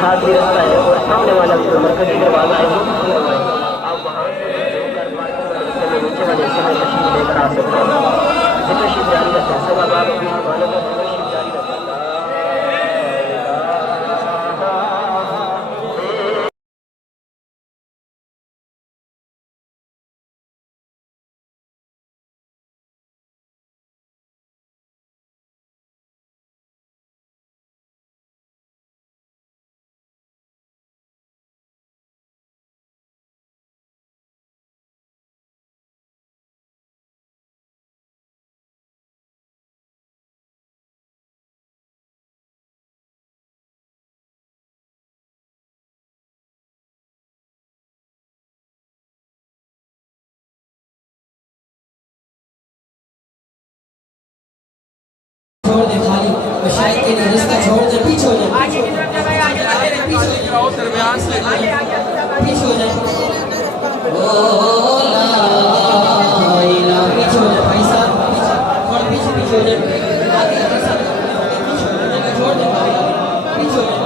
ساتھ ہی رستہ ہے اور سامنے والا جو مرکزی دروازہ ہے وہ بھی کھلا ہوا ہے. آپ وہاں سے جو کر پارکنگ والے حصے میں نیچے والے حصے میں تشریف لے کر آ سکتے ہیں. یہ تشریف جاری رکھتے ہیں. سب آپ اپنی زبانوں پر تشریف جاری رکھتے ہیں. چھوڑ دے خالی شاید کے لیے رستہ چھوڑ دے. پیچھے ہو جائے, پیچھے ہو جائے, پیچھے ہو جائے. او لا الہ, پیچھے ہو جائے بھائی صاحب, تھوڑا پیچھے پیچھے ہو جائے. آگے آگے سب چھوڑ دے بھائی, پیچھے ہو جائے.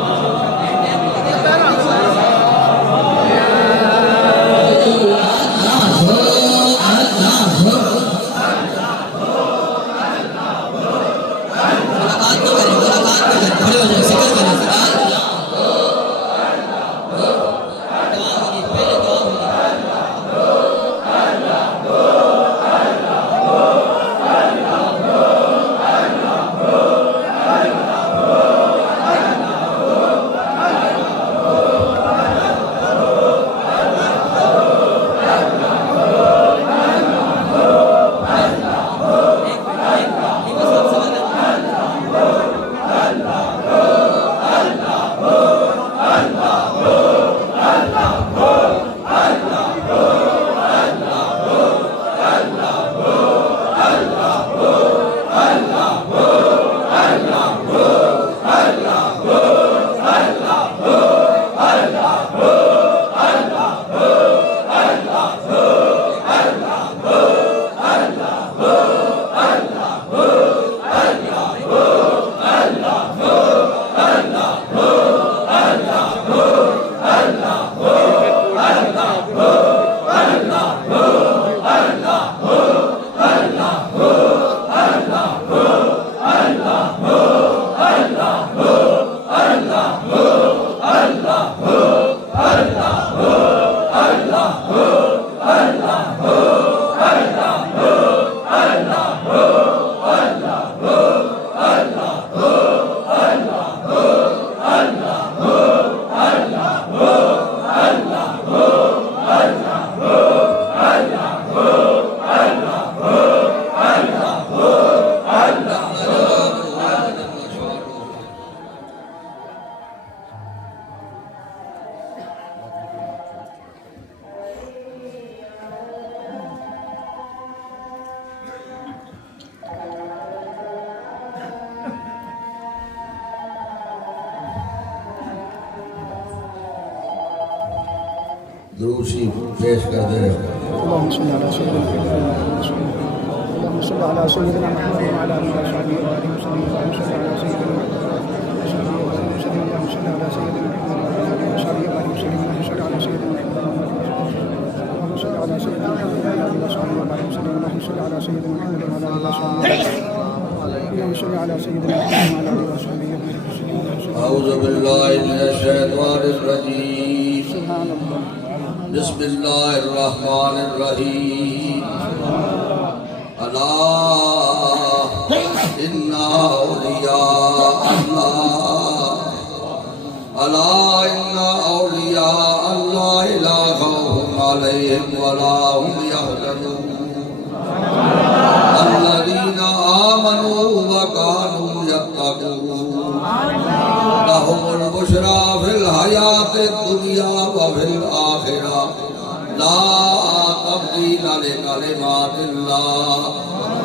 دروشی پیش کر دے. اللهم صل على سيدنا محمد اللهم صل على سيدنا محمد وعلى اله وصحبه وسلم. اللهم صل على سيدنا محمد اللهم صل على سيدنا محمد وعلى اله وصحبه وسلم. اللهم صل على سيدنا محمد اللهم صل على سيدنا محمد وعلى اله وصحبه وسلم. اللهم صل على سيدنا محمد وعلى اله وصحبه اللهم صل على سيدنا محمد وعلى اله وصحبه وسلم. اعوذ باللہ من الشیطان الرجیم. سبحان اللہ. بسم اللہ الرحمن الرحیم. الا ان اولیاء اللہ, الا ان اولیاء اللہ لا خوف علیہم ولا هم يحزنون الذین آمنوا وكانوا يتقون لهم البشرى في الحیاة الدنیا وفي الآخرة لا تبدیل لکلمات اللہ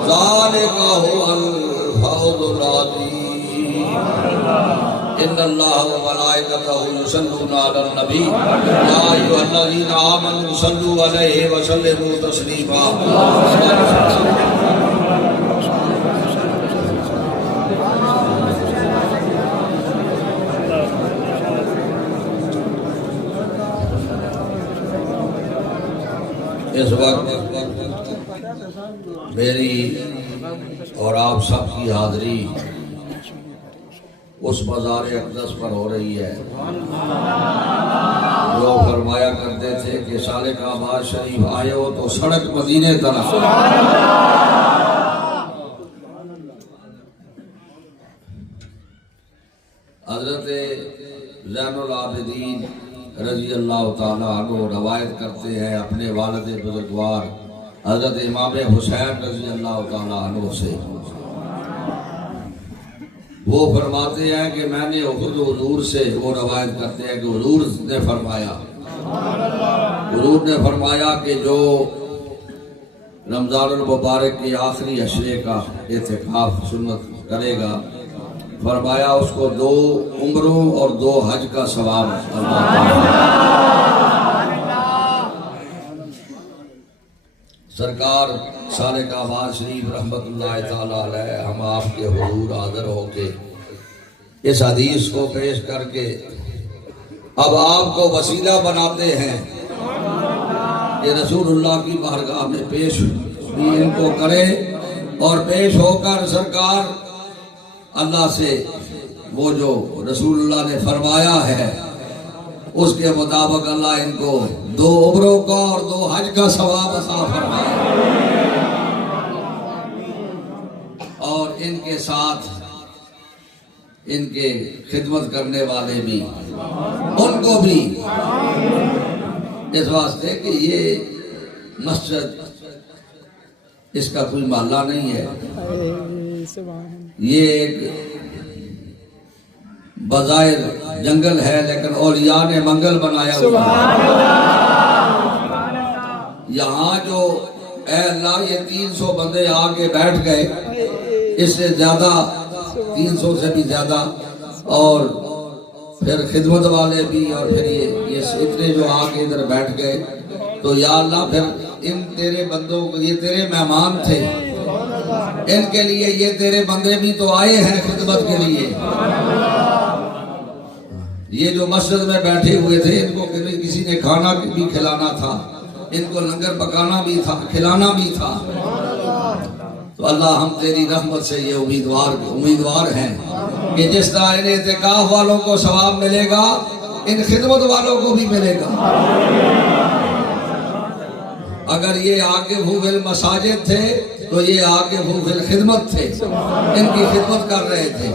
ذلك هو الفوز العظیم. ان اللہ وملائکتہ یصلون علی النبی یا ایھا الذین آمنوا صلوا علیہ وسلموا تسلیما. میری اور آپ سب کی حاضری اس بازار اقدس پر ہو رہی ہے جو فرمایا کرتے تھے کہ سالک آباد شریف آئے ہو تو سڑک مدینے طرف. حضرت زین العابدین رضی اللہ تعالیٰ عنہ روایت کرتے ہیں اپنے والد بزرگوار حضرت امام حسین رضی اللہ تعالیٰ عنہ سے. وہ فرماتے ہیں کہ میں نے خود حضور سے وہ روایت کرتے ہیں کہ حضور نے فرمایا کہ جو رمضان المبارک کے آخری عشرے کا اعتکاف سنت کرے گا فرمایا اس کو 2 عمروں اور 2 حج کا ثواب اللہ سرکار سالک آباد شریف رحمت اللہ تعالیٰ علیہ ہم آپ کے حضور حاضر ہو کے اس حدیث کو پیش کر کے اب آپ کو وسیلہ بناتے ہیں کہ رسول اللہ کی بارگاہ میں پیش بھی ان کو کرے اور پیش ہو کر سرکار اللہ سے وہ جو رسول اللہ نے فرمایا ہے اس کے مطابق اللہ ان کو 2 عمروں کا اور 2 حج کا ثواب عطا فرمائے اور ان کے ساتھ ان کے خدمت کرنے والے بھی ان کو بھی اس واسطے کہ یہ مسجد اس کا کوئی محلہ نہیں ہے یہ ایک بظاہر جنگل ہے لیکن اولیاء نے منگل بنایا ہوا ہے. یہاں جو اے اللہ یہ 300 بندے آگے بیٹھ گئے اس سے زیادہ 300 سے بھی زیادہ اور پھر خدمت والے بھی اور پھر یہ اتنے جو آگے ادھر بیٹھ گئے تو یا اللہ پھر ان تیرے بندوں کو یہ تیرے مہمان تھے ان کے لیے یہ تیرے بندے بھی تو آئے ہیں خدمت کے لیے. یہ جو مسجد میں بیٹھے ہوئے تھے ان کو کسی نے کھانا بھی کھلانا تھا ان کو لنگر پکانا بھی تھا کھلانا بھی تھا. تو اللہ ہم تیری رحمت سے یہ امیدوار ہیں کہ جس طرح ان اعتکاف والوں کو ثواب ملے گا ان خدمت والوں کو بھی ملے گا. اگر یہ عاکف فی المساجد تھے تو یہ عاکف فی الخدمت تھے ان کی خدمت کر رہے تھے.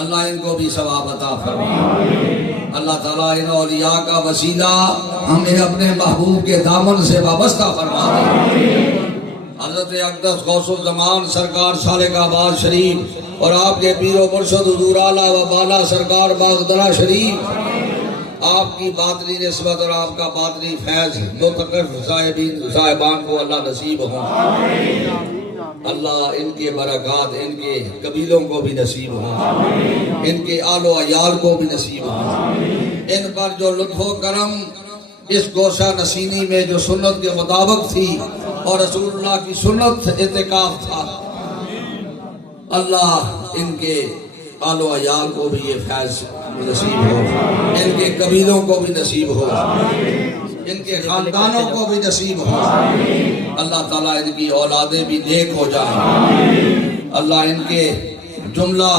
اللہ ان کو بھی ثواب عطا فرمائے. اللہ تعالیٰ ان اولیاء کا وسیلہ ہمیں اپنے محبوب کے دامن سے وابستہ فرمائے. حضرت اقدس غوث الزمان سرکار سالک آباد شریف اور آپ کے پیر و مرشد حضور اعلیٰ و بالا سرکار باغدرہ شریف آپ کی باطنی نسبت اور آپ کا باطنی فیض متقف صاحبان کو اللہ نصیب ہوں. اللہ ان کے برکات ان کے قبیلوں کو بھی نصیب ہوں ان کے آل و عیال کو بھی نصیب ہوں. ان پر جو لطف و کرم اس گوشہ نشینی میں جو سنت کے مطابق تھی اور رسول اللہ کی سنت اعتکاف تھا اللہ ان کے آل و عیال کو بھی یہ فیض نصیب ہو ان کے قبیلوں کو بھی نصیب ہو ان کے خاندانوں کو بھی نصیب ہو. اللہ تعالیٰ ان کی اولادیں بھی نیک ہو جائیں. اللہ ان کے جملہ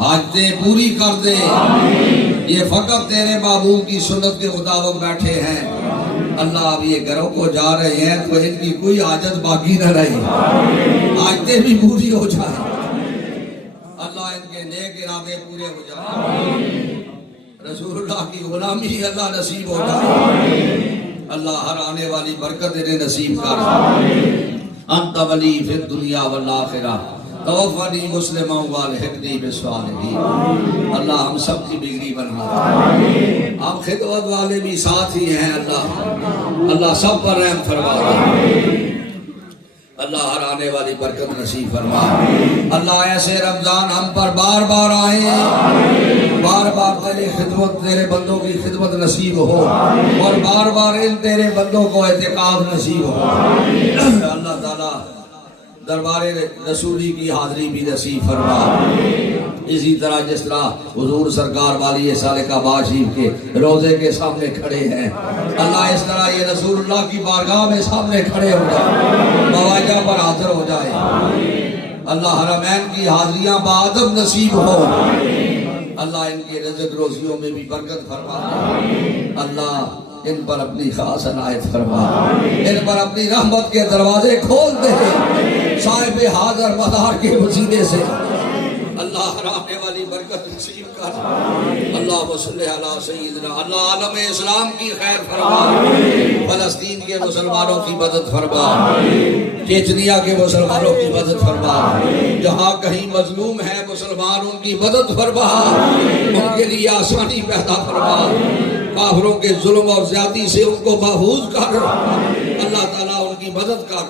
حاجتیں پوری کر دے. یہ فقط تیرے محبوب کی سنت کے مطابق بیٹھے ہیں. اللہ اب یہ گھروں کو جا رہے ہیں تو ان کی کوئی حاجت باقی نہ رہے حاجتیں بھی پوری ہو جائیں. اللہ ان کے نیک ارادے پورے ہو جائیں. رسول اللہ کی غلامی اللہ نصیب ہو جائے. اللہ ہر آنے والی برکت انہیں نصیب کر. انت ولی فی الدنیا والآخرہ توفنی مسلما والحقنی بالصالحین. اللہ ہم سب کی بگڑی بنوا. ہم خدمت والے بھی ساتھ ہی ہیں. اللہ سب پر رحم فرما. اللہ ہر آنے والی برکت نصیب فرما. اللہ ایسے رمضان ہم پر بار بار آئے بار بار تیری خدمت تیرے بندوں کی خدمت نصیب ہو اور بار بار ان تیرے بندوں کو اعتکاف نصیب ہو. اللہ تعالیٰ دربار رسولی کی حاضری بھی نصیب فرما. اسی طرح جس طرح حضور سرکار والی سالک آباد شریف کے روزے کے سامنے کھڑے ہیں اللہ اس طرح یہ رسول اللہ کی بارگاہ میں سامنے کھڑے ہو جائے. اللہ حرمین کی حاضریاں بادب نصیب ہو، اللہ ان کے رزق روزیوں میں بھی برکت فرما، اللہ ان پر اپنی خاص عنایت فرما، ان پر اپنی رحمت کے دروازے کھول دے، صاحب حاضر مدار کے وسیلے سے اللہ رہنے والی برکت نصیب کر، اللہ صلی علی سیدنا، اللہ عالم اسلام کی خیر فرما، فلسطین کے مسلمانوں کی مدد فرما، چیچنیا کے مسلمانوں کی مدد فرما، جہاں کہیں مظلوم ہے مسلمان ان کی مدد فرما، ان کے لیے آسانی پیدا فرما، کافروں کے ظلم اور زیادتی سے ان کو محفوظ کر، اللہ تعالیٰ ان کی مدد کر،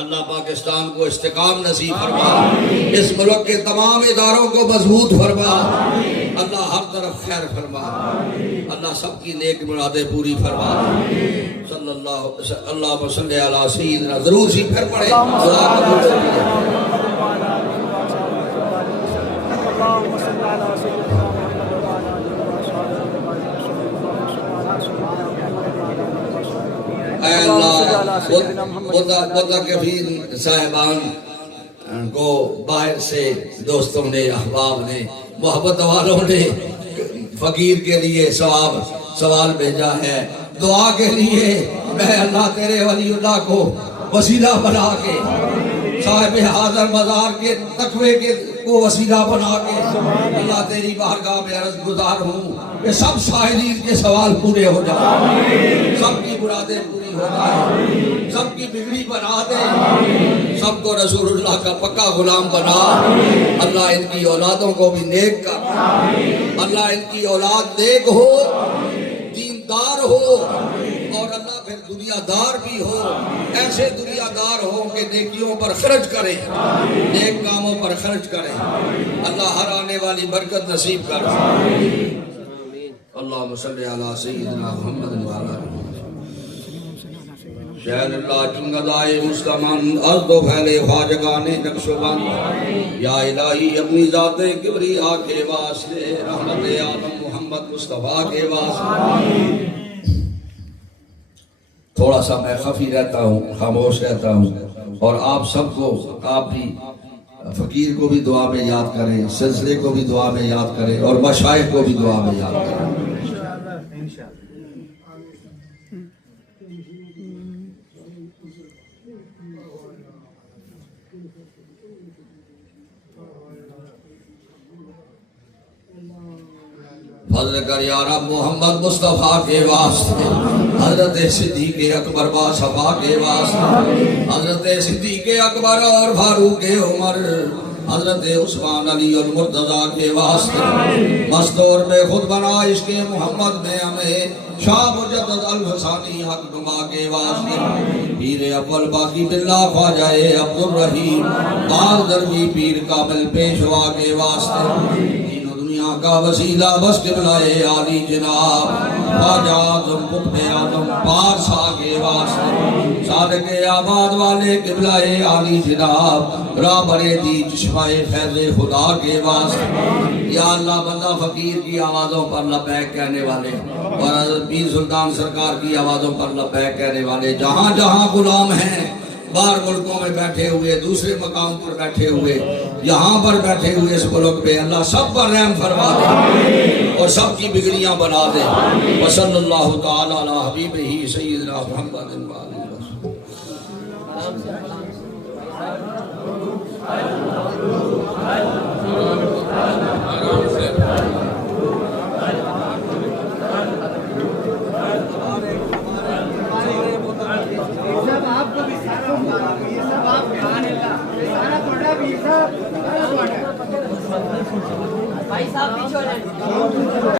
اللہ پاکستان کو استحکام نصیب فرما، اس ملک کے تمام اداروں کو مضبوط فرما، اللہ ہر طرف خیر فرما، اللہ سب کی نیک مرادیں پوری فرما، صلی اللہ صلی علی سیدنا، ضرور سی پھر پڑھے، دعا قبول ہوگی۔ اللهم صل على سيدنا محمد وعلى آله اے اللہ متقفین صاحبان کو باہر سے دوستوں نے، احباب نے، محبت والوں نے فقیر کے لیے سوال بھیجا ہے، دعا کے لیے میں اللہ تیرے ولی اللہ کو وسیلہ بنا کے، صاحب حاضر مزار کے تقوی کے کو وسیلہ بنا کے اللہ تیری بارگاہ میں عرض گزار ہوں کہ سب سائلین کے سوال پورے ہو جائیں، سب کی مرادیں پوری ہو جائیں، سب کی بگڑی بنا دے، سب کو رسول اللہ کا پکا غلام بنا، اللہ ان کی اولادوں کو بھی نیک کر، اللہ ان کی اولاد نیک ہو، دیندار ہو، اور اللہ پھر دنیا دار بھی ہو، ایسے دنیا دار ہو کہ نیکیوں پر خرچ کرے، نیک کاموں پر خرچ کرے، اللہ ہر آنے والی برکت نصیب کر، اللہم صلی علی سیدنا محمد وعلی شہر اللہ چنگدائے مستمن، ارض و پھیلے خواجگانے نقش و بند، یا الہی اپنی ذات کبریاء کے واسطے، رحمت عالم محمد مصطفیٰ کے واسطے، تھوڑا سا میں خفی رہتا ہوں، خاموش رہتا ہوں، اور آپ سب کو، آپ بھی فقیر کو بھی دعا میں یاد کریں، سلسلے کو بھی دعا میں یاد کریں، اور مشائخ کو بھی دعا میں یاد کریں۔ فضل کر یا رب محمد مصطفیٰ کے واسطے، حضرت صدیق اکبر باصفا کے واسطے، حضرت صدیق اکبر اور فاروق عمر، حضرت عثمان علی المرتضیٰ کے واسطے، مستور میں خود بنا عشق محمد میں ہمیں، شاہ مجدد الفسانی حق نما کے واسطے، پیر اول باقی باللہ خواجہ عبد الرحیم باغ دروی پیر کامل پیشوا کے واسطے، کا وسیلہ بس قبلہ عالی جناب خواجہ اعظم قطب اعظم پارسا کے واسطے، صادق آباد والے قبلہ عالی جناب رابر دی چشمہ فیض خدا کے واسطے، یا اللہ بندہ فقیر کی آوازوں پر لبیک کہنے والے، اور حضرت پیر سلطان سرکار کی آوازوں پر لبیک کہنے والے، جہاں جہاں غلام ہیں، باہر ملکوں میں بیٹھے ہوئے، دوسرے مقام پر بیٹھے ہوئے، یہاں پر بیٹھے ہوئے اس ملک پہ، اللہ سب پر رحم فرما دے اور سب کی بگڑیاں بنا دے، وصلی اللہ تعالی علی حبیبہ سیدنا محمد وآلہ وسلم۔ بھائی صاحب پیچھے ہو جائیں۔